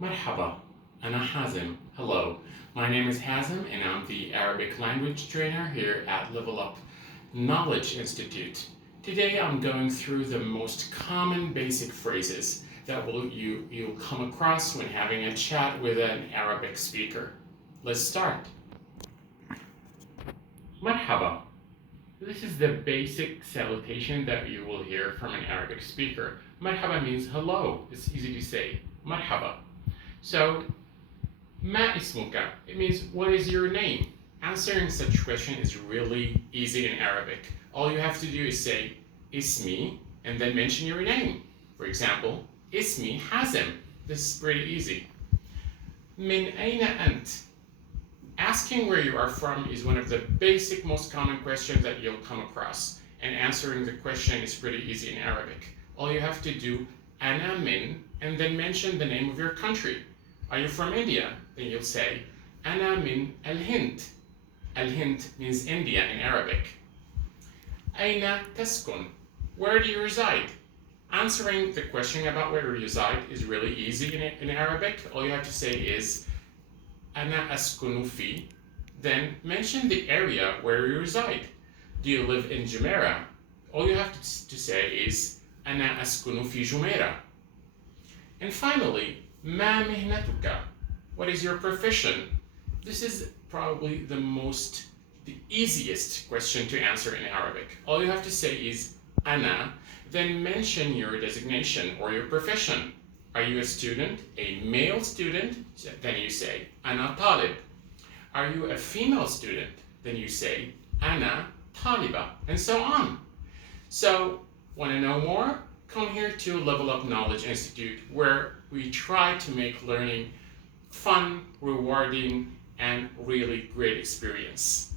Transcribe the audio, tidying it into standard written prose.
Marhaba, أنا حازم. Hello, my name is Hazem and I'm the Arabic language trainer here at Level Up Knowledge Institute. Today I'm going through the most common basic phrases that you'll come across when having a chat with an Arabic speaker. Let's start. Marhaba. This is the basic salutation that you will hear from an Arabic speaker. Marhaba means hello. It's easy to say. Marhaba. So, ma ismuka, it means what is your name? Answering such question is really easy in Arabic. All you have to do is say ismi and then mention your name. For example, ismi Hazem. This is pretty easy. Min aina ant. Asking where you are from is one of the basic, most common questions that you'll come across. And answering the question is pretty easy in Arabic. All you have to do, ana min, and then mention the name of your country. Are you from India? Then you'll say, Ana min al-Hind. Al-Hind means India in Arabic. Aina taskun. Where do you reside? Answering the question about where you reside is really easy in Arabic. All you have to say is, Ana askunu fi. Then mention the area where you reside. Do you live in Jumeirah? All you have to say is, Ana askunu fi Jumeirah. And finally, Ma mihnatuka. What is your profession? This is probably the easiest question to answer in Arabic. All you have to say is ana, then mention your designation or your profession. Are you a student, a male student? Then you say ana talib. Are you a female student? Then you say ana taliba, and so on. So, want to know more? Come here to Level Up Knowledge Institute, where we try to make learning fun, rewarding, and really great experience.